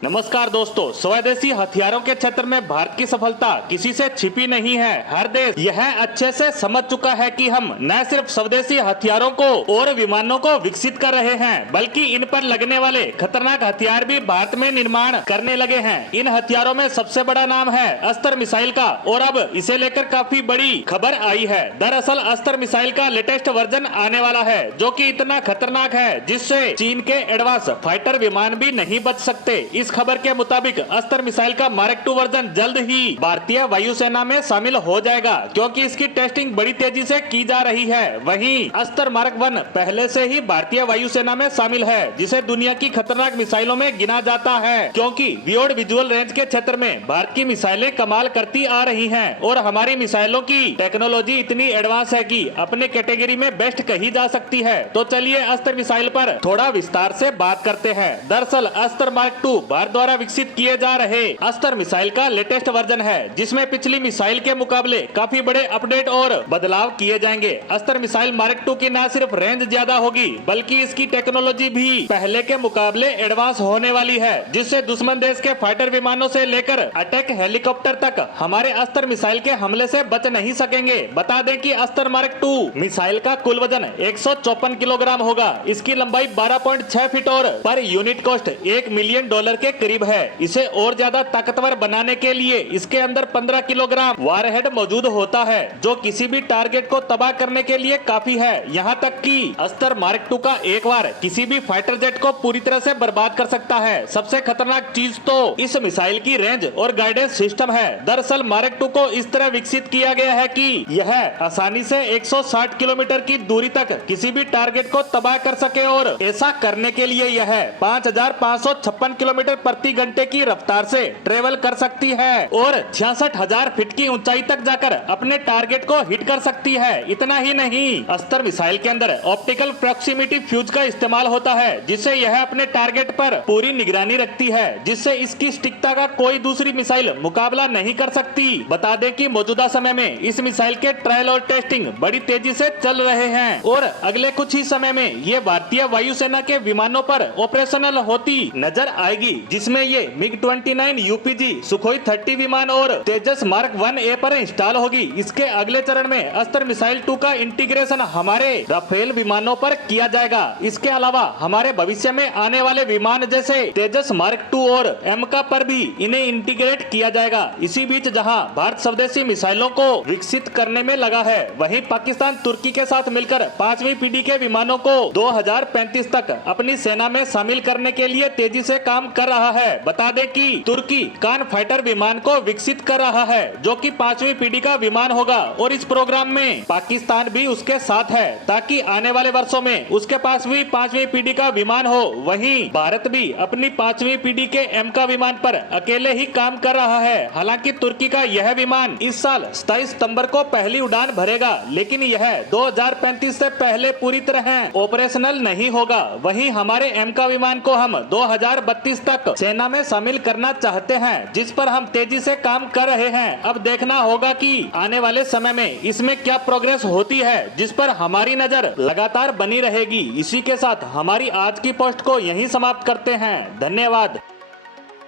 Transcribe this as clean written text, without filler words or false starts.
नमस्कार दोस्तों, स्वदेशी हथियारों के क्षेत्र में भारत की सफलता किसी से छिपी नहीं है। हर देश यह अच्छे से समझ चुका है कि हम न सिर्फ स्वदेशी हथियारों को और विमानों को विकसित कर रहे हैं, बल्कि इन पर लगने वाले खतरनाक हथियार भी भारत में निर्माण करने लगे हैं। इन हथियारों में सबसे बड़ा नाम है अस्त्र मिसाइल का, और अब इसे लेकर काफी बड़ी खबर आई है। दरअसल अस्त्र मिसाइल का लेटेस्ट वर्जन आने वाला है, जो कि इतना खतरनाक है जिससे चीन के एडवांस फाइटर विमान भी नहीं बच सकते। इस खबर के मुताबिक अस्त्र मिसाइल का मार्क 2 वर्जन जल्द ही भारतीय वायुसेना में शामिल हो जाएगा, क्योंकि इसकी टेस्टिंग बड़ी तेजी से की जा रही है। वहीं अस्त्र मार्क 1 पहले से ही भारतीय वायुसेना में शामिल है, जिसे दुनिया की खतरनाक मिसाइलों में गिना जाता है, क्योंकि वियोड विजुअल रेंज के क्षेत्र में भारत की मिसाइलें कमाल करती आ रही हैं और हमारी मिसाइलों की टेक्नोलॉजी इतनी एडवांस है कि अपने कैटेगरी में बेस्ट कही जा सकती है। तो चलिए अस्त्र मिसाइल पर थोड़ा विस्तार से बात करते हैं। दरअसल अस्त्र मार्क 2 भारत द्वारा विकसित किए जा रहे अस्त्र मिसाइल का लेटेस्ट वर्जन है, जिसमें पिछली मिसाइल के मुकाबले काफी बड़े अपडेट और बदलाव किए जाएंगे। अस्त्र मिसाइल मार्क 2 की न सिर्फ रेंज ज्यादा होगी, बल्कि इसकी टेक्नोलॉजी भी पहले के मुकाबले एडवांस होने वाली है, जिससे दुश्मन देश के फाइटर विमानों से लेकर अटैक हेलीकॉप्टर तक हमारे अस्त्र मिसाइल के हमले से बच नहीं सकेंगे। बता दें कि अस्त्र मार्क 2 मिसाइल का कुल वजन 154 किलोग्राम होगा। इसकी लंबाई 12.6 फीट और पर यूनिट कॉस्ट $1 मिलियन के करीब है। इसे और ज्यादा ताकतवर बनाने के लिए इसके अंदर 15 किलोग्राम वारहेड मौजूद होता है, जो किसी भी टारगेट को तबाह करने के लिए काफी है। यहाँ तक कि अस्त्र मार्क 2 का एक बार किसी भी फाइटर जेट को पूरी तरह से बर्बाद कर सकता है। सबसे खतरनाक चीज तो इस मिसाइल की रेंज और गाइडेंस सिस्टम है। दरअसल मार्क 2 को इस तरह विकसित किया गया है कि यह आसानी से 160 किलोमीटर की दूरी तक किसी भी टारगेट को तबाह कर सके, और ऐसा करने के लिए यह 5556 किलोमीटर प्रति घंटे की रफ्तार से ट्रेवल कर सकती है और 66,000 फीट की ऊंचाई तक जाकर अपने टारगेट को हिट कर सकती है। इतना ही नहीं, अस्त्र मिसाइल के अंदर ऑप्टिकल प्रॉक्सिमिटी फ्यूज का इस्तेमाल होता है, जिससे यह अपने टारगेट पर पूरी निगरानी रखती है, जिससे इसकी सटीकता का कोई दूसरी मिसाइल मुकाबला नहीं कर सकती। बता दें कि मौजूदा समय में इस मिसाइल के ट्रायल और टेस्टिंग बड़ी तेजी से चल रहे हैं और अगले कुछ ही समय में ये भारतीय वायुसेना के विमानों पर ऑपरेशनल होती नजर आएगी, जिसमें ये MiG-29 UPG, सुखोई 30 विमान और तेजस मार्क 1A पर इंस्टॉल होगी। इसके अगले चरण में अस्त्र मिसाइल 2 का इंटीग्रेशन हमारे राफेल विमानों पर किया जाएगा। इसके अलावा हमारे भविष्य में आने वाले विमान जैसे तेजस मार्क 2 और एमका पर भी इन्हें इंटीग्रेट किया जाएगा। इसी बीच जहां भारत स्वदेशी मिसाइलों को विकसित करने में लगा है, वहीं पाकिस्तान तुर्की के साथ मिलकर 5वीं पीढ़ी के विमानों को 2035 तक अपनी सेना में शामिल करने के लिए तेजी से काम कर रहा है। बता दें कि तुर्की कान फाइटर विमान को विकसित कर रहा है, जो कि 5वीं पीढ़ी का विमान होगा, और इस प्रोग्राम में पाकिस्तान भी उसके साथ है, ताकि आने वाले वर्षों में उसके पास भी 5वीं पीढ़ी का विमान हो। वहीं भारत भी अपनी 5वीं पीढ़ी के एमका विमान पर अकेले ही काम कर रहा है। हालांकि तुर्की का यह विमान इस साल 27 सितंबर को पहली उड़ान भरेगा, लेकिन यह 2035 से पहले पूरी तरह ऑपरेशनल नहीं होगा। वहीं हमारे एमका विमान को हम 2032 तक सेना में शामिल करना चाहते हैं, जिस पर हम तेजी से काम कर रहे हैं। अब देखना होगा कि आने वाले समय में इसमें क्या प्रोग्रेस होती है, जिस पर हमारी नजर लगातार बनी रहेगी। इसी के साथ हमारी आज की पोस्ट को यहीं समाप्त करते हैं। धन्यवाद।